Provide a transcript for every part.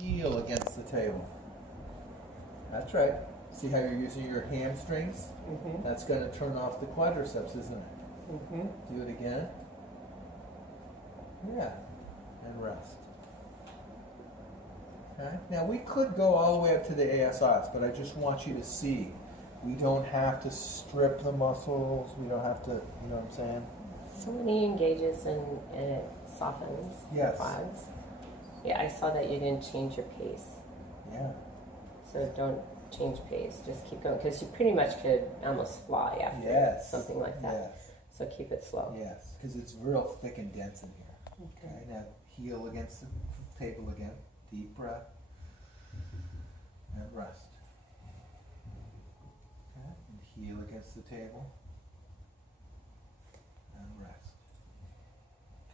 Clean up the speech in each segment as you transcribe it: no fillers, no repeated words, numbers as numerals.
heel against the table. That's right. See how you're using your hamstrings? Mm-hmm. That's going to turn off the quadriceps, isn't it? Mm-hmm. Do it again. Yeah. And rest. Okay. Now we could go all the way up to the ASIs, but I just want you to see. We don't have to strip the muscles. We don't have to, you know what I'm saying? So when he engages and it softens Yes. the quads. Yeah, I saw that you didn't change your pace. Yeah. So don't change pace. Just keep going because you pretty much could almost fly after Yes. something like that. Yes. So keep it slow. Yes, because it's real thick and dense in here. Okay, now heel against the table again. Deep breath. And rest. Okay, and heel against the table. And rest.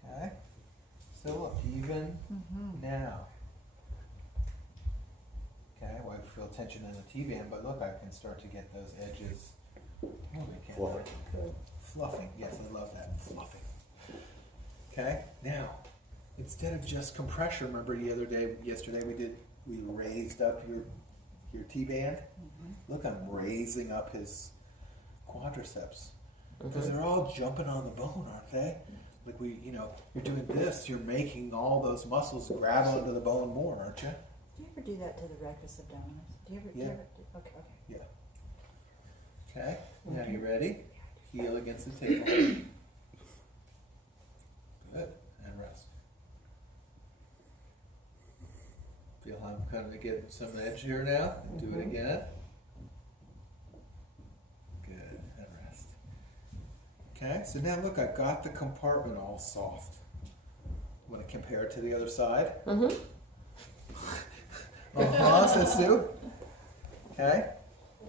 Okay, so look, even now. Okay, well I feel tension in the T-band, but look, I can start to get those edges. Oh, I can't. Fluffing. Fluffing, yes, I love that, fluffing. Okay, now, instead of just compression, remember yesterday we raised up your T-band? Look, I'm raising up his quadriceps. Because they're all jumping on the bone, aren't they? Like you're doing this, you're making all those muscles grab onto the bone more, aren't you? Do you ever do that to the rectus abdominis? Do you ever? Yeah. Do you ever okay. Yeah. Okay, now you ready? Heel against the table. Good, and rest. Feel how I'm kind of getting some edge here now? Do it again. Good, and rest. Okay, so now look, I've got the compartment all soft. Want to compare it to the other side? Says Sue. Okay.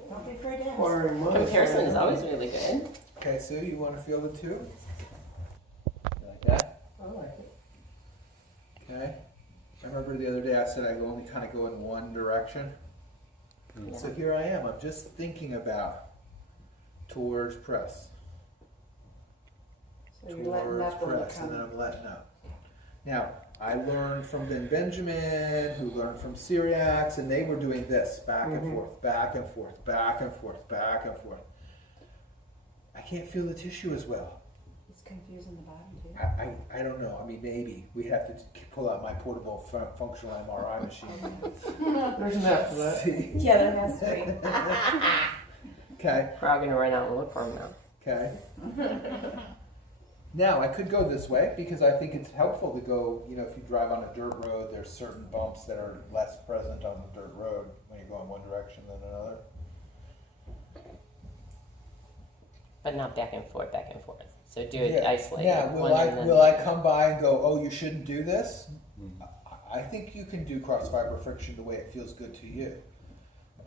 Don't be afraid to ask. Comparison is always really good. Okay, Sue, you want to feel the two? Like that? I like it. Okay. I remember the other day I said I only kind of go in one direction. Yeah. So here I am. I'm just thinking about towards press. So you're letting Towards up and press, and then I'm letting up. Now, I learned from Ben Benjamin, who learned from Syriacs, and they were doing this, back and forth, back and forth, back and forth, back and forth. I can't feel the tissue as well. It's confusing the body too. I don't know. I mean, maybe. We have to pull out my portable functional MRI machine. There's an app for that. See? Yeah, there has to be. Okay. We're all going to run out and look for him now. Okay. Now, I could go this way because I think it's helpful to go, if you drive on a dirt road, there's certain bumps that are less present on the dirt road when you go in one direction than another. But not back and forth, back and forth. So do it isolated. Yeah, will I come by and go, oh, you shouldn't do this? I think you can do cross fiber friction the way it feels good to you.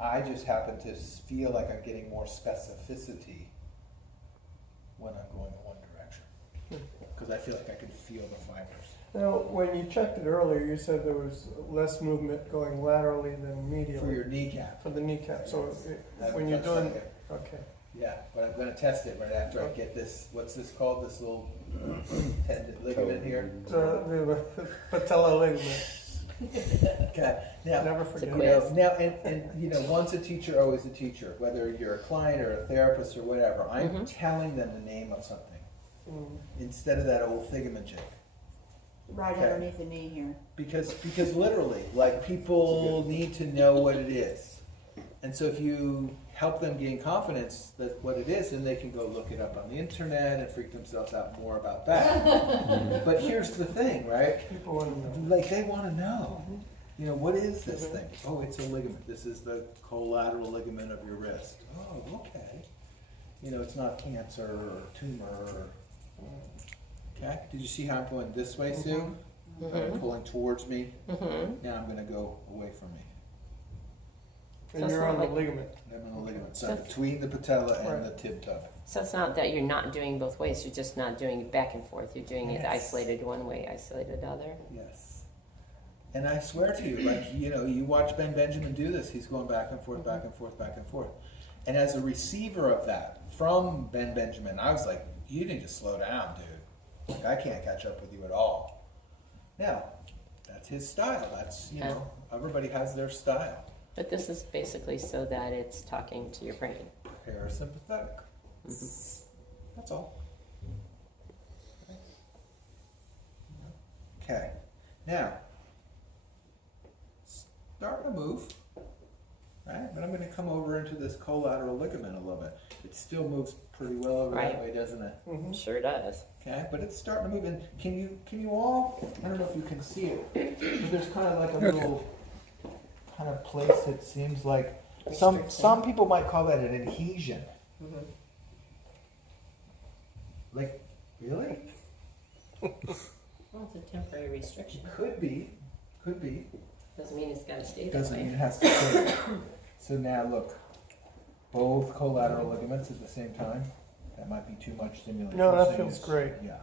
I just happen to feel like I'm getting more specificity when I'm going in one direction. Because I feel like I can feel the fibers. Now, when you checked it earlier, you said there was less movement going laterally than medially. For your kneecap. For the kneecap. So That- when you're that's doing, second. okay. Yeah, but I'm going to test it right after I get this. What's this called? This little tendon ligament here. The patella ligament. Okay. Now, Never forget. now, and once a teacher, always a teacher. Whether you're a client or a therapist or whatever, I'm telling them the name of something instead of that old thingamajig. Right underneath the knee here. Because literally, like, people need to know what it is, and so if you help them gain confidence that what it is, then they can go look it up on the internet and freak themselves out more about that. But here's the thing, right? People want to know. Like, they want to know. What is this thing? Oh, it's a ligament. This is the collateral ligament of your wrist. Oh, okay. It's not cancer or tumor. Okay. Did you see how I'm going this way, Sue? I'm pulling towards me. Now I'm going to go away from me. And So you're it's on not the like- ligament. I'm in the ligament. So between the patella and the tib tub. So it's not that you're not doing both ways. You're just not doing it back and forth. You're doing it Yes. isolated one way, isolated the other. Yes. And I swear to you, like, you watch Ben Benjamin do this. He's going back and forth, back and forth, back and forth. And as a receiver of that from Ben Benjamin, I was like, you need to slow down, dude. Like, I can't catch up with you at all. Now, that's his style. That's, you know, everybody has their style. But this is basically so that it's talking to your brain. Parasympathetic. That's all. Okay. Now, starting to move. Right? But I'm going to come over into this collateral ligament a little bit. It still moves pretty well over that way, doesn't it? Mm-hmm. Sure does. Okay, but it's starting to move. And can you all? I don't know if you can see it, but there's kind of like a little kind of place that seems like some people might call that an adhesion. Mm-hmm. Like, really? Well, it's a temporary restriction. Could be. Doesn't mean it's got to stay that Doesn't way. mean it has to stay. So now look, both collateral ligaments at the same time. That might be too much stimulation. No, that So feels you- great. Yeah.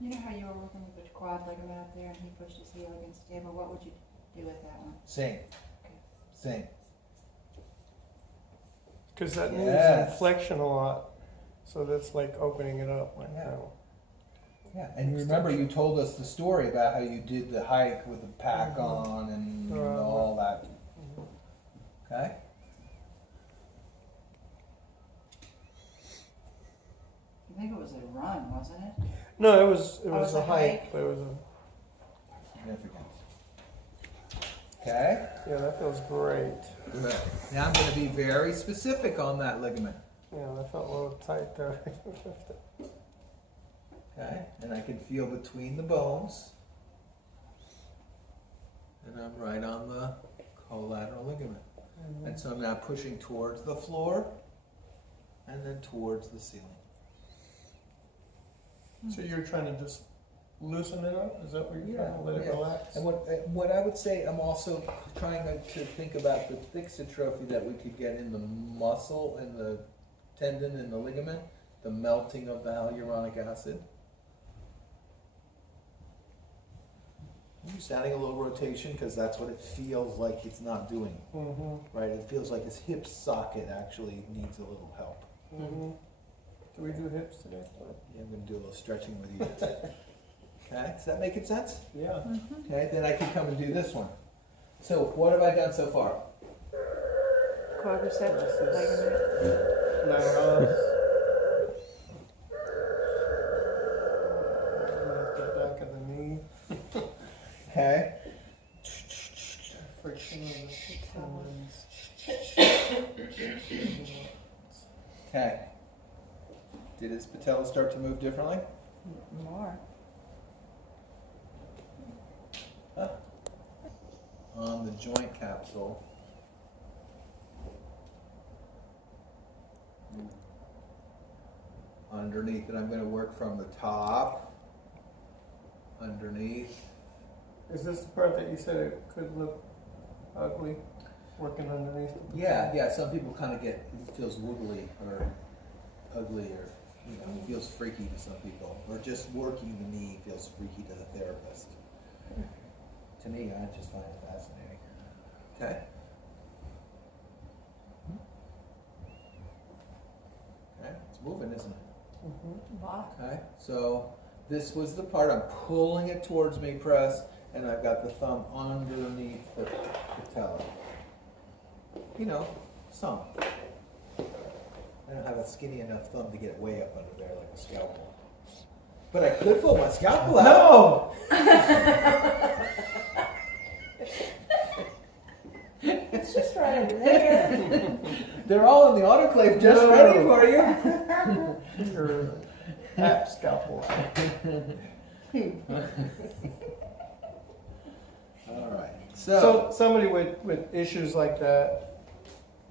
You know how you were working with the quad ligament up there and he pushed his heel against the table? What would you do with that one? Same. Because that Yes. needs inflection a lot, so that's like opening it up like Yeah. that. Yeah, and you remember you told us the story about how you did the hike with the pack Mhm. on and Right. all that. Okay? I think it was a run, wasn't it? No, it was Oh, it's a a hike, hike? but it was a Significant. Okay? yeah. That feels great. Good. Now I'm going to be very specific on that ligament. Yeah, that felt a little tight there. Okay? And I can feel between the bones. And I'm right on the collateral ligament. And so I'm now pushing towards the floor and then towards the ceiling. So you're trying to just loosen it up? Is that what you're trying to let it relax? And what I would say, I'm also trying to think about the thixotrophy that we could get in the muscle and the tendon and the ligament, the melting of the hyaluronic acid. I'm just adding a little rotation because that's what it feels like it's not doing, Mm-hmm. right? It feels like his hip socket actually needs a little help. Mm-hmm. Do we do hips today? Yeah, I'm going to do a little stretching with you. Okay, does that make sense? Yeah. Okay, then I can come and do this one. So what have I done so far? Quadriceps ligament. Laterals. The back of the knee. Okay. Friction on the tendons. Okay. Did his patella start to move differently? More. Huh. On the joint capsule. Underneath it, I'm going to work from the top. Underneath. Is this the part that you said it could look ugly, working underneath? The Yeah. Some people kind of get, it feels wobbly or ugly or, you know, it feels freaky to some people. Or just working the knee feels freaky to the therapist. To me, I just find it fascinating. Okay. Okay, it's moving, isn't it? Mm-hmm. Wow. Okay, so this was the part, I'm pulling it towards me, press, and I've got the thumb underneath the patella. You know, some. I don't have a skinny enough thumb to get it way up under there like a scalpel. But I could pull my scalpel out. No! It's just right over there. They're all in the autoclave just ready for you. Your app scalpel. All right. So somebody with issues like that,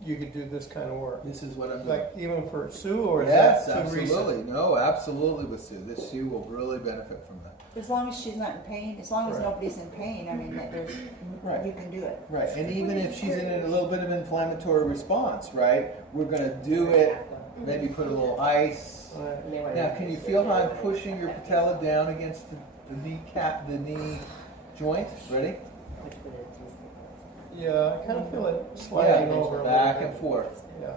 you could do this kind of work. This is what I'm doing. Like even for Sue, or is Yes, that too recent? absolutely. No, absolutely with Sue. This Sue will really benefit from that. As long as she's not in pain, as long as Right. nobody's in pain, I mean, there's, Right. you can do it. Right, and even if she's in a little bit of inflammatory response, right, we're gonna do it, maybe put a little ice. Right. Now, can you feel how I'm pushing your patella down against the kneecap, the knee joint? Ready? Yeah, I kind of feel it sliding over. a back little and forth, bit.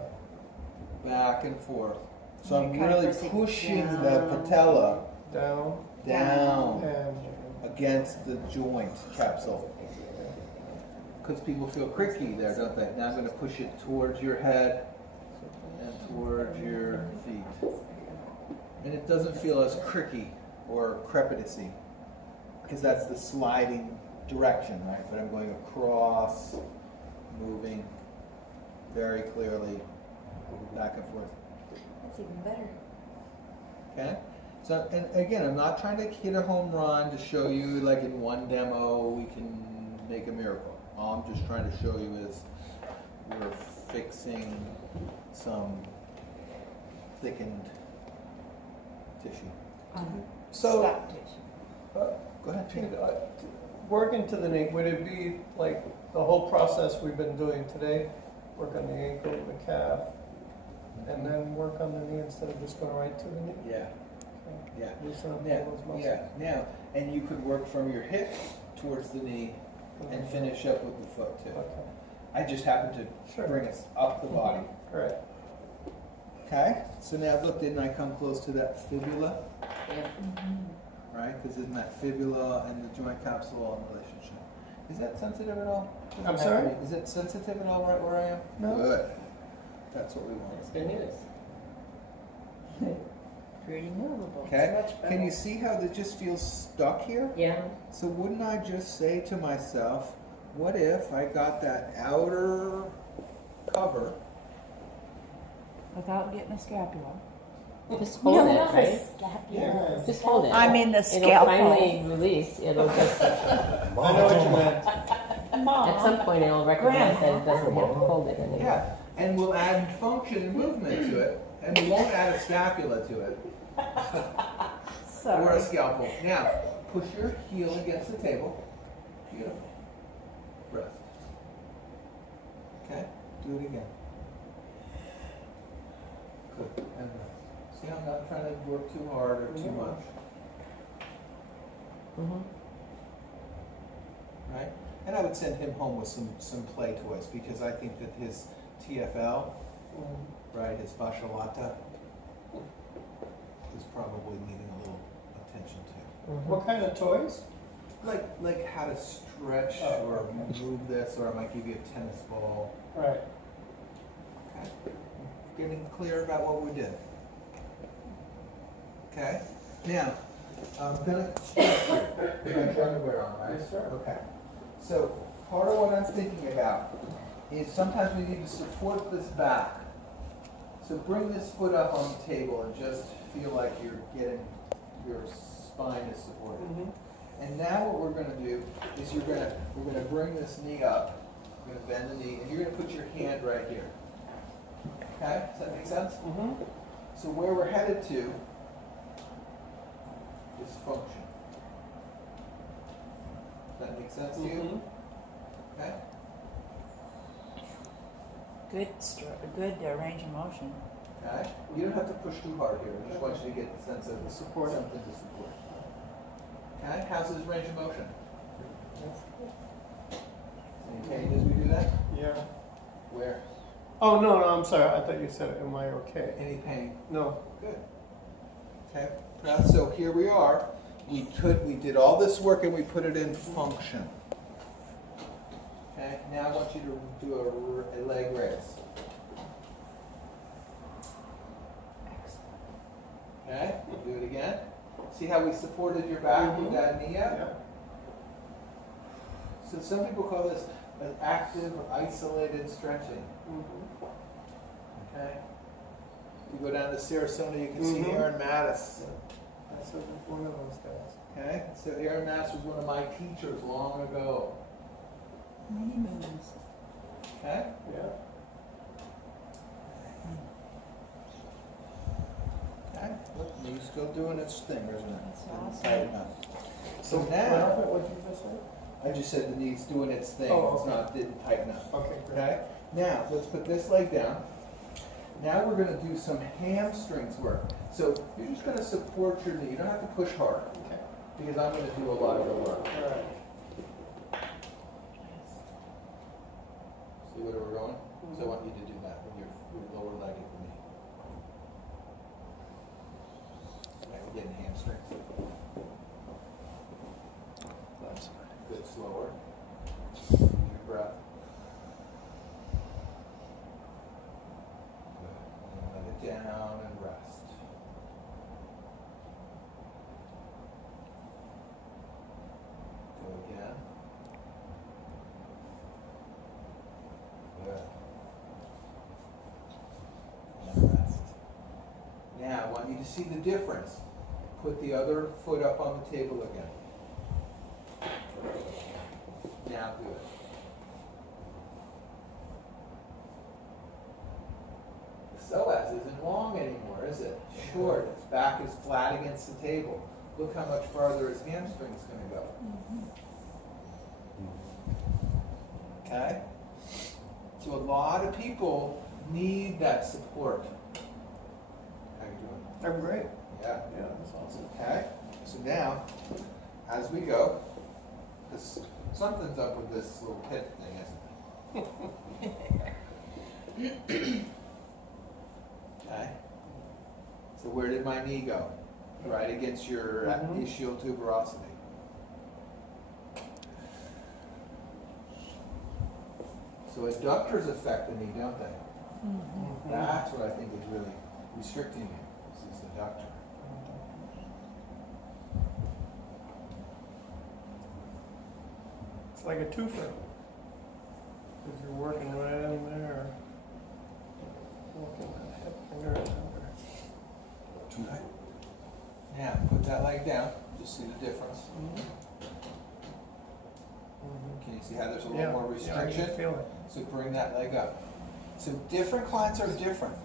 Yeah. back and forth. So I'm Kind of really pressing pushing down. the patella Down down. and against the joint capsule. Because people feel cricky there, don't they? Now I'm going to push it towards your head and towards your feet. And it doesn't feel as cricky or crepitancy, because that's the sliding direction, right? But I'm going across, moving very clearly, back and forth. That's even better. Okay? So, and again, I'm not trying to hit a home run to show you, like in one demo, we can make a miracle. All I'm just trying to show you is we're fixing some thickened tissue. So, Scat tissue. Go ahead, Tina. working to the knee, would it be like the whole process we've been doing today? Work on the ankle, the calf, and then work on the knee instead of just going right to the knee? Yeah, Okay. yeah. Loosen up all Now, those muscles. yeah, now, and you could work from your hip towards the knee and finish up with the foot too. Okay. I just happen to Sure. bring us up the body. All right. Okay, so now look, didn't I come close to that fibula, Yeah. right? Because isn't that fibula and the joint capsule all in relationship? Is that sensitive at all? Doesn't I'm have to sorry? be. Is it sensitive at all right where I am? No. Good. That's what we want. That's good news. Pretty movable. Okay, It's much better. can you see how it just feels stuck here? Yeah. So wouldn't I just say to myself, what if I got that outer cover? Without getting a scapula. Just hold it, right? Yeah. Just hold it. I mean the It'll scalpel. finally release. It'll just, I know what you meant. at some point, it'll recognize that it doesn't have to hold it anymore. Yeah, and we'll add function and movement to it, and we won't add a scapula to it, or a Sorry. scalpel. Now, push your heel against the table. Beautiful. Rest. Okay, do it again. Good, and rest. See, I'm not trying to work too hard or too much, Mm-hmm. right? And I would send him home with some play toys, because I think that his TFL, right, his fascia lata, is probably needing a little attention too. What kind of toys? Like how to stretch Oh, or okay. move this, or I might give you a tennis ball. Right. Okay. Getting clear about what we did. Okay. Now, I'm gonna put my underwear on, right? Yes, sir. Okay. So part of what I'm thinking about is sometimes we need to support this back. So bring this foot up on the table and just feel like you're getting your spine is supported. Mm-hmm. And now what we're going to do is we're going to bring this knee up. We're going to bend the knee, and you're going to put your hand right here. Okay? Does that make sense? Mm-hmm. So where we're headed to is function. Does that make sense to you? Okay? Good range of motion. Okay? You don't have to push too hard here. I just want you to get the sense of Support. something to support. Okay? How's his range of motion? Any pain as we do that? Yeah. Where? Oh, no, I'm sorry. I thought you said, am I okay? Any pain? No. Good. Okay. Now, so here we are. We did all this work and we put it in function. Okay. Now I want you to do a leg raise. Okay. Do it again. See how we supported your back with that knee up? Yeah. So some people call this an active isolated stretching. Mm-hmm. Okay. You go down to Sarasota, you can see Mhm. Aaron Mattis. That's one of those guys. Okay. So Aaron Mattis was one of my teachers long ago. Mini moves. Okay. Yeah. Okay. Look, knee's still doing its thing, isn't it? That's Didn't awesome. tighten up. So What now, happened? What did you just say? I just said the knee's doing its thing. Oh, It's okay. not, didn't tighten up. Okay, great. Okay. Now, let's put this leg down. Now we're going to do some hamstrings work. So you're just going to support your knee. You don't have to push hard, Okay. because I'm going to do a lot of the work. All right. See where we're going? So I want you to do that with your lower leg at the knee. Right, we're getting hamstrings. Your breath. Good. And let it down and rest. Go again. Good. And rest. Now, I want you to see the difference. Put the other foot up on the table again. Now do it. The psoas isn't long anymore, is it? Short. His back is flat against the table. Look how much farther his hamstring's going to go. Okay? So a lot of people need that support. How you doing? I'm great. Yeah. Yeah, that's awesome. Okay? So now, as we go, because something's up with this little pit thing, isn't it? Okay? So where did my knee go? Right against your ischial tuberosity. So adductors affect the knee, don't they? That's what I think is really restricting you, is this adductor. It's like a twofer. Because you're working right in there. Working that hip finger and under. Okay. Now, put that leg down. Just see the difference. Can you see how there's a little more restriction? Yeah, I can feel it. So bring that leg up. So different clients are different.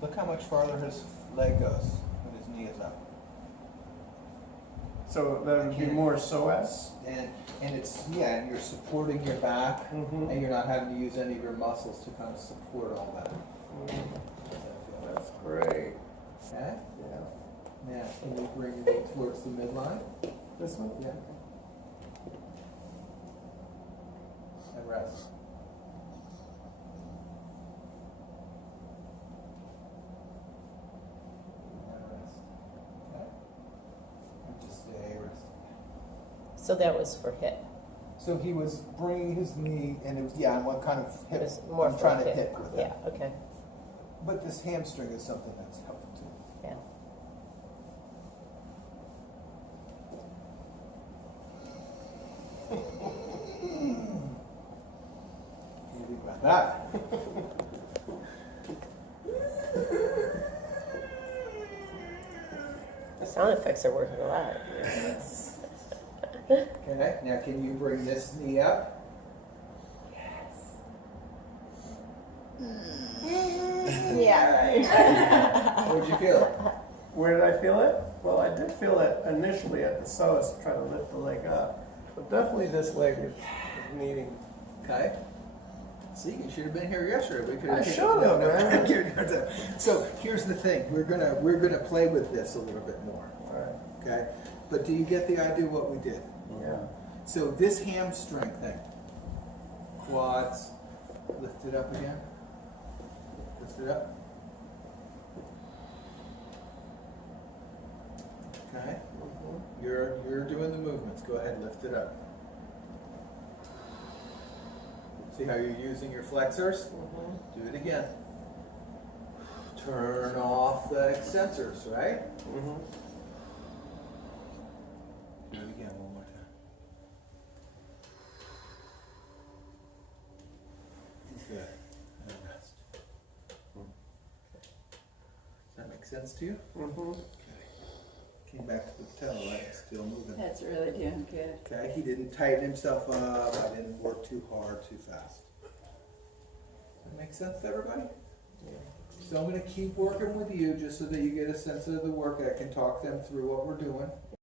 Look how much farther his leg goes when his knee is up. So that would be more psoas? And it's, yeah, and you're supporting your back, and you're not having to use any of your muscles to kind of support all that. That's great. Okay? Yeah. Now, can you bring your knee towards the midline? This one? Yeah. And rest. And rest. Okay? And just stay resting. So that was for hip. So he was bringing his knee, and it was, yeah, and what kind of It hip? was more I'm for trying to hip. hip with Yeah, that. okay. But this hamstring is something that's helpful too. Yeah. What do you think about that? The sound effects are working a lot. Okay, now can you bring this knee up? Yeah, right. How would you feel it? Where did I feel it? Well, I did feel it initially at the psoas, trying to lift the leg up. But definitely this leg is needing. Okay. See, you should have been here yesterday. We could I have should have, man. So here's the thing. We're gonna play with this a little bit more. All right. Okay? But do you get the idea of what we did? Yeah. So this hamstring thing. Quads. Lift it up again. Lift it up. Okay? You're doing the movements. Go ahead, lift it up. See how you're using your flexors? Do it again. Turn off the extensors, right? Do it again one more time. Good. And rest. Does that make sense to you? Came back to the toe, right? Still moving. That's really doing good. Okay, he didn't tighten himself up. I didn't work too hard, too fast. Does that make sense to everybody? So I'm going to keep working with you just so that you get a sense of the work. I can talk them through what we're doing.